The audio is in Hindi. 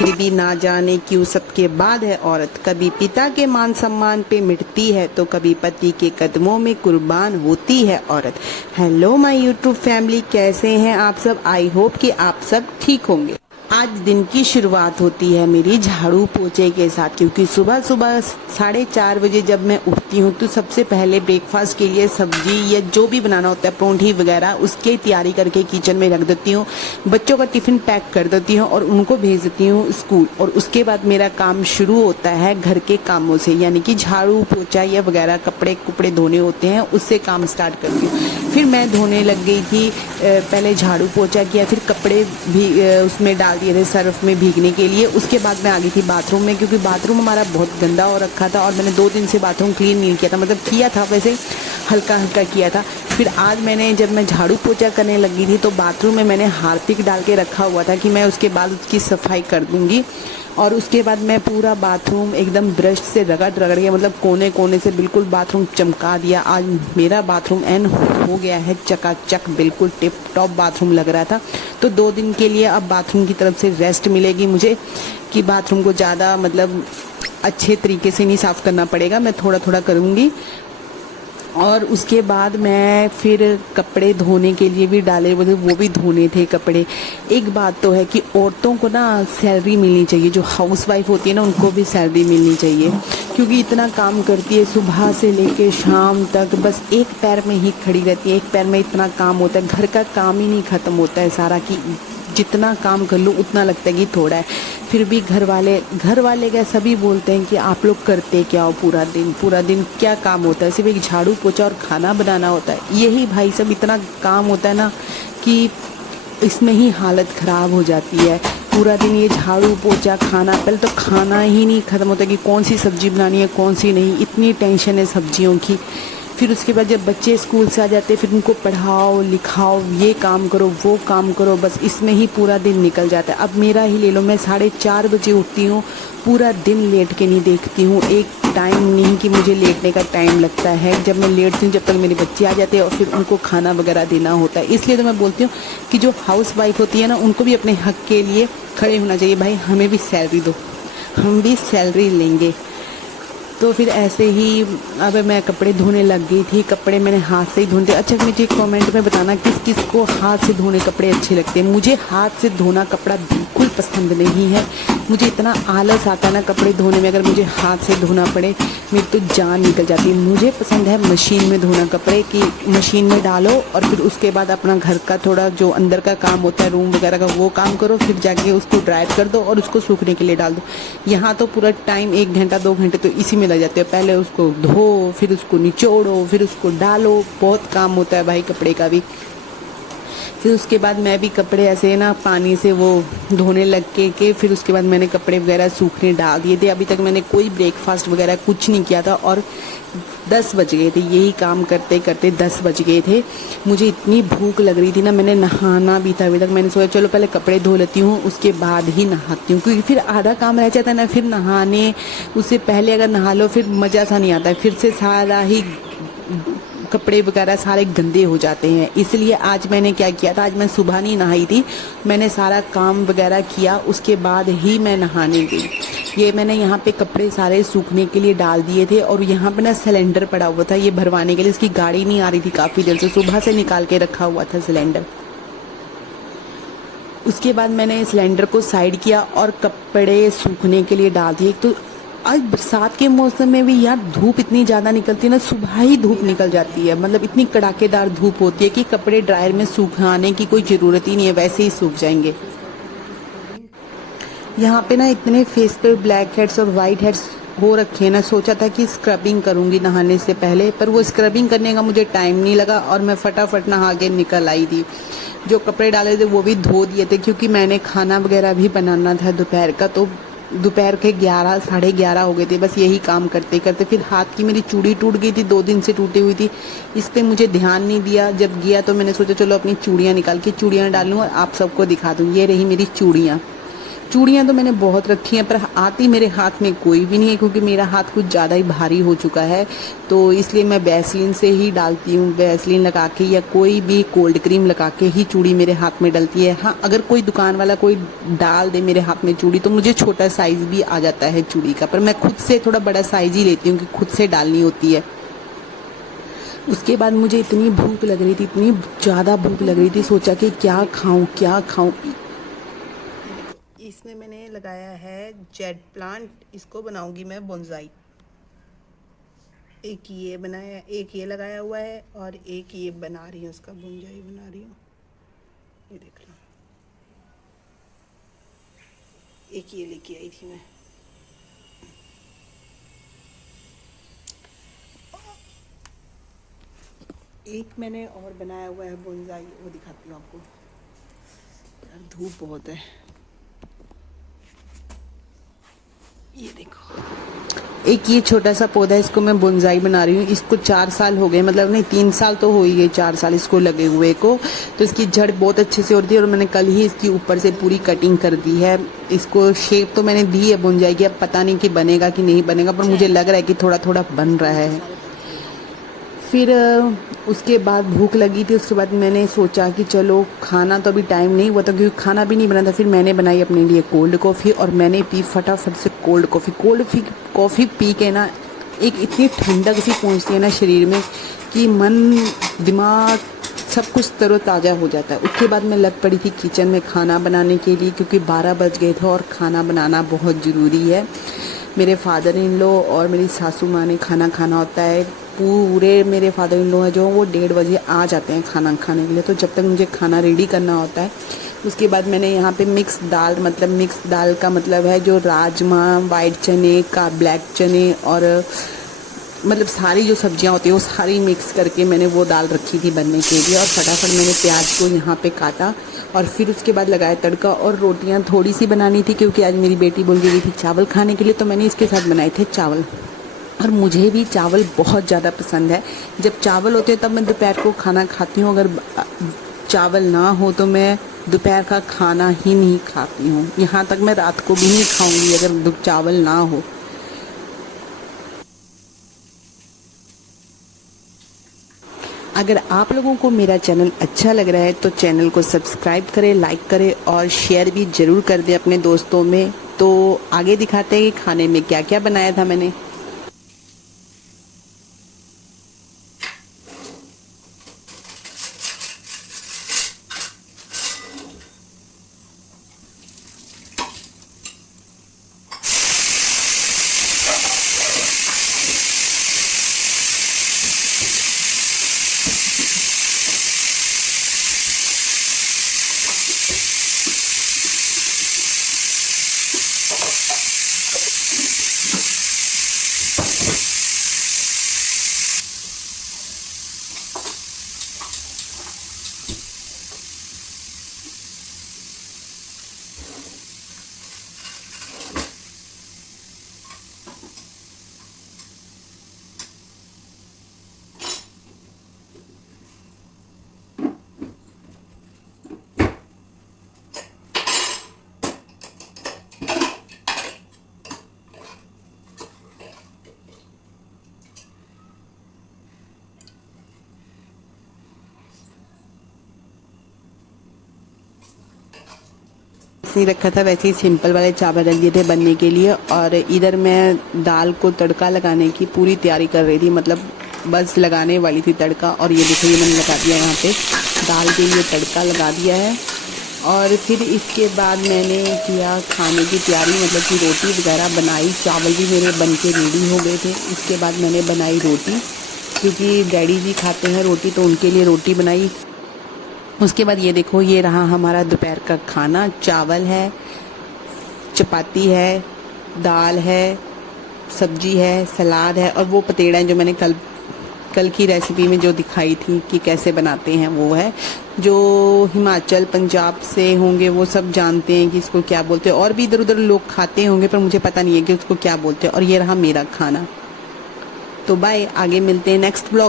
फिर भी ना जाने क्यों सबके बाद है औरत। कभी पिता के मान सम्मान पे मिटती है तो कभी पति के कदमों में कुर्बान होती है औरत। हेलो माय यूट्यूब फैमिली, कैसे हैं आप सब? आई होप कि आप सब ठीक होंगे। आज दिन की शुरुआत होती है मेरी झाड़ू पोछे के साथ, क्योंकि सुबह सुबह 4:30 बजे जब मैं उठती हूँ तो सबसे पहले ब्रेकफास्ट के लिए सब्जी या जो भी बनाना होता है, परोंठी वगैरह, उसकी तैयारी करके किचन में रख देती हूँ। बच्चों का टिफिन पैक कर देती हूँ और उनको भेज देती हूँ स्कूल। और उसके बाद मेरा काम शुरू होता है घर के कामों से, यानी कि झाड़ू पोछा या वगैरह कपड़े कुपड़े धोने होते हैं, उससे काम स्टार्ट करती हूँ। फिर मैं धोने लग गई थी, पहले झाड़ू पोछा किया, फिर कपड़े भी उसमें डाल दिए थे सर्फ में भीगने के लिए। उसके बाद मैं आ गई थी बाथरूम में, क्योंकि बाथरूम हमारा बहुत गंदा हो रखा था और मैंने 2 दिन से बाथरूम क्लीन नहीं किया था, मतलब किया था वैसे हल्का हल्का किया था। फिर आज मैंने जब मैं झाड़ू पोछा करने लगी थी तो बाथरूम में मैंने हार्पिक डाल के रखा हुआ था कि मैं उसके बाद उसकी सफाई कर दूंगी। और उसके बाद मैं पूरा बाथरूम एकदम ब्रश से रगड़ रगड़ के, मतलब कोने कोने से बिल्कुल बाथरूम चमका दिया। आज मेरा बाथरूम एन हो गया है चकाचक, बिल्कुल टिप टॉप बाथरूम लग रहा था। तो 2 दिन के लिए अब बाथरूम की तरफ से रेस्ट मिलेगी मुझे, कि बाथरूम को ज़्यादा मतलब अच्छे तरीके से नहीं साफ़ करना पड़ेगा, मैं थोड़ा थोड़ा करूँगी। और उसके बाद मैं फिर कपड़े धोने के लिए भी डाले, वो भी धोने थे कपड़े। एक बात तो है कि औरतों को ना सैलरी मिलनी चाहिए, जो हाउसवाइफ होती है ना उनको भी सैलरी मिलनी चाहिए, क्योंकि इतना काम करती है सुबह से लेके शाम तक, बस एक पैर में ही खड़ी रहती है। एक पैर में इतना काम होता है, घर का काम ही नहीं ख़त्म होता है सारा, कि जितना काम कर लो उतना लगता है कि थोड़ा है। फिर भी घर वाले क्या सभी बोलते हैं कि आप लोग करते क्या हो पूरा दिन क्या काम होता है? सिर्फ एक झाड़ू पोछा और खाना बनाना होता है। यही भाई सब इतना काम होता है ना कि इसमें ही हालत ख़राब हो जाती है। पूरा दिन ये झाड़ू पोछा खाना, पहले तो खाना ही नहीं ख़त्म होता कि कौन सी सब्ज़ी बनानी है कौन सी नहीं, इतनी टेंशन है सब्जियों की। फिर उसके बाद जब बच्चे स्कूल से आ जाते हैं फिर उनको पढ़ाओ लिखाओ, ये काम करो वो काम करो, बस इसमें ही पूरा दिन निकल जाता है। अब मेरा ही ले लो, मैं 4:30 बजे उठती हूँ, पूरा दिन लेट के नहीं देखती हूँ। एक टाइम नहीं कि मुझे लेटने का टाइम लगता है, जब मैं लेटती हूँ जब तक मेरे बच्चे आ जाते हैं और फिर उनको खाना वगैरह देना होता है। इसलिए तो मैं बोलती हूँ कि जो हाउस वाइफ होती है ना उनको भी अपने हक के लिए खड़े होना चाहिए। भाई हमें भी सैलरी दो, हम भी सैलरी लेंगे। तो फिर ऐसे ही अब मैं कपड़े धोने लग गई थी। कपड़े मैंने हाथ से ही धोने। अच्छा मुझे कमेंट में बताना किस किस को हाथ से धोने कपड़े अच्छे लगते हैं। मुझे हाथ से धोना कपड़ा बिल्कुल पसंद नहीं है, मुझे इतना आलस आता है ना कपड़े धोने में। अगर मुझे हाथ से धोना पड़े मेरी तो जान निकल जाती है। मुझे पसंद है मशीन में धोना कपड़े, कि मशीन में डालो और फिर उसके बाद अपना घर का थोड़ा जो अंदर का काम होता है रूम वगैरह का वो काम करो, फिर जाके उसको ड्राई कर दो और उसको सूखने के लिए डाल दो। यहाँ तो पूरा टाइम 1 घंटा 2 घंटे तो इसी में लग जाते हैं। पहले उसको धो, फिर उसको निचोड़ो, फिर उसको डालो, बहुत काम होता है भाई कपड़े का भी। फिर उसके बाद मैं भी कपड़े ऐसे ना पानी से वो धोने लग के फिर उसके बाद मैंने कपड़े वगैरह सूखने डाल दिए थे। अभी तक मैंने कोई ब्रेकफास्ट वगैरह कुछ नहीं किया था और 10 बज गए थे। यही काम करते करते 10 बज गए थे। मुझे इतनी भूख लग रही थी ना, मैंने नहाना भी था अभी तक। मैंने सोचा चलो पहले कपड़े धो लेती हूँ उसके बाद ही नहाती हूँ, क्योंकि फिर आधा काम रह जाता है ना। फिर नहाने उससे पहले अगर नहा लो फिर मज़ा सा नहीं आता है, फिर से सारा ही कपड़े वगैरह सारे गंदे हो जाते हैं। इसलिए आज मैंने क्या किया था, आज मैं सुबह नहीं नहाई थी, मैंने सारा काम वगैरह किया उसके बाद ही मैं नहाने गई। ये मैंने यहाँ पे कपड़े सारे सूखने के लिए डाल दिए थे और यहाँ पे ना सिलेंडर पड़ा हुआ था ये भरवाने के लिए। इसकी गाड़ी नहीं आ रही थी काफ़ी देर से, सुबह से निकाल के रखा हुआ था सिलेंडर। उसके बाद मैंने सिलेंडर को साइड किया और कपड़े सूखने के लिए डाल दिए। तो आज बरसात के मौसम में भी यार धूप इतनी ज़्यादा निकलती है ना, सुबह ही धूप निकल जाती है, मतलब इतनी कड़ाकेदार धूप होती है कि कपड़े ड्रायर में सुखाने की कोई ज़रूरत ही नहीं है, वैसे ही सूख जाएंगे। यहाँ पे ना इतने फेस पे ब्लैक हेड्स और वाइट हेड्स हो रखे हैं ना, सोचा था कि स्क्रबिंग करूँगी नहाने से पहले, पर वो स्क्रबिंग करने का मुझे टाइम नहीं लगा और मैं फटाफट नहा के निकल आई थी। जो कपड़े डाले थे वो भी धो दिए थे, क्योंकि मैंने खाना वगैरह भी बनाना था दोपहर का। तो दोपहर के 11 साढ़े 11 हो गए थे बस यही काम करते करते। फिर हाथ की मेरी चूड़ी टूट गई थी, 2 दिन से टूटी हुई थी, इस पर मुझे ध्यान नहीं दिया। जब गया तो मैंने सोचा चलो अपनी चूड़ियाँ निकाल के चूड़ियाँ डालूँ और आप सबको दिखा दूँ। ये रही मेरी चूड़ियाँ, चूड़ियाँ तो मैंने बहुत रखी हैं, पर आती मेरे हाथ में कोई भी नहीं है, क्योंकि मेरा हाथ कुछ ज़्यादा ही भारी हो चुका है। तो इसलिए मैं वैसलीन से ही डालती हूँ, वैसलीन लगा के या कोई भी कोल्ड क्रीम लगा के ही चूड़ी मेरे हाथ में डलती है। हाँ, अगर कोई दुकान वाला कोई डाल दे मेरे हाथ में चूड़ी तो मुझे छोटा साइज़ भी आ जाता है चूड़ी का, पर मैं खुद से थोड़ा बड़ा साइज़ ही लेती हूँ कि खुद से डालनी होती है। उसके बाद मुझे इतनी भूख लग रही थी, इतनी ज़्यादा भूख लग रही थी, सोचा कि क्या खाऊं क्या खाऊं। इसमें मैंने लगाया है जेड प्लांट, इसको बनाऊंगी मैं बोनसाई। एक ये बनाया, एक ये लगाया हुआ है और एक ये बना रही हूँ, उसका बोनसाई बना रही हूँ। ये देख लो, एक ये लेके आई थी मैं। एक मैंने और बनाया हुआ है बोनसाई, वो दिखाती हूँ आपको। यार धूप बहुत है, ये देखो। एक ये छोटा सा पौधा है, इसको मैं बोनसाई बना रही हूँ। इसको 4 साल हो गए, मतलब नहीं 3 साल तो हो ही गए, 4 साल इसको लगे हुए को। तो इसकी जड़ बहुत अच्छे से होती है और मैंने कल ही इसकी ऊपर से पूरी कटिंग कर दी है। इसको शेप तो मैंने दी है बोनसाई की, अब पता नहीं कि बनेगा कि नहीं बनेगा, पर मुझे लग रहा है कि थोड़ा थोड़ा बन रहा है। फिर उसके बाद भूख लगी थी, उसके बाद मैंने सोचा कि चलो खाना तो अभी टाइम नहीं हुआ था, क्योंकि खाना भी नहीं बना था। फिर मैंने बनाई अपने लिए कोल्ड कॉफ़ी और मैंने पी फटाफट से कोल्ड कॉफ़ी पी के ना एक इतनी ठंडक सी पहुंचती है ना शरीर में कि मन दिमाग सब कुछ तरोताज़ा हो जाता है। उसके बाद मैं लग पड़ी थी किचन में खाना बनाने के लिए, क्योंकि 12 बज गए थे और खाना बनाना बहुत ज़रूरी है। मेरे फादर इन लॉ और मेरी सासू माँ ने खाना खाना होता है। पूरे मेरे फादर इन लॉ है जो, वो 1:30 बजे आ जाते हैं खाना खाने के लिए। तो जब तक मुझे खाना रेडी करना होता है, उसके बाद मैंने यहाँ पे मिक्स दाल का मतलब है जो राजमा, वाइट चने का, ब्लैक चने और मतलब सारी जो सब्जियाँ होती हैं वो सारी मिक्स करके मैंने वो दाल रखी थी बनने के लिए। और फटाफट मैंने प्याज को यहाँ पे काटा और फिर उसके बाद लगाया तड़का। और रोटियाँ थोड़ी सी बनानी थी, क्योंकि आज मेरी बेटी बोल रही थी चावल खाने के लिए, तो मैंने इसके साथ बनाए थे चावल। और मुझे भी चावल बहुत ज़्यादा पसंद है। जब चावल होते हैं तब मैं दोपहर को खाना खाती हूँ, अगर चावल ना हो तो मैं दोपहर का खाना ही नहीं खाती हूँ। यहाँ तक मैं रात को भी नहीं खाऊंगी अगर चावल ना हो। अगर आप लोगों को मेरा चैनल अच्छा लग रहा है तो चैनल को सब्सक्राइब करें, लाइक करें और शेयर भी ज़रूर कर दें अपने दोस्तों में। तो आगे दिखाते हैं कि खाने में क्या क्या बनाया था मैंने। नहीं रखा था, वैसे ही सिंपल वाले चावल रख दिए थे बनने के लिए। और इधर मैं दाल को तड़का लगाने की पूरी तैयारी कर रही थी, मतलब बस लगाने वाली थी तड़का। और ये देखिए मैंने लगा दिया, यहाँ पे दाल के लिए तड़का लगा दिया है। और फिर इसके बाद मैंने किया खाने की तैयारी, मतलब कि रोटी वगैरह बनाई। चावल भी मेरे बन के रेडी हो गए थे। इसके बाद मैंने बनाई रोटी, क्योंकि डैडी जी खाते हैं रोटी, तो उनके लिए रोटी बनाई। उसके बाद ये देखो, ये रहा हमारा दोपहर का खाना। चावल है, चपाती है, दाल है, सब्जी है, सलाद है और वो पतेड़ा है जो मैंने कल की रेसिपी में जो दिखाई थी कि कैसे बनाते हैं वो है। जो हिमाचल पंजाब से होंगे वो सब जानते हैं कि इसको क्या बोलते हैं, और भी इधर उधर लोग खाते होंगे पर मुझे पता नहीं है कि उसको क्या बोलते हैं। और ये रहा मेरा खाना। तो बाय, आगे मिलते हैं नेक्स्ट ब्लॉग।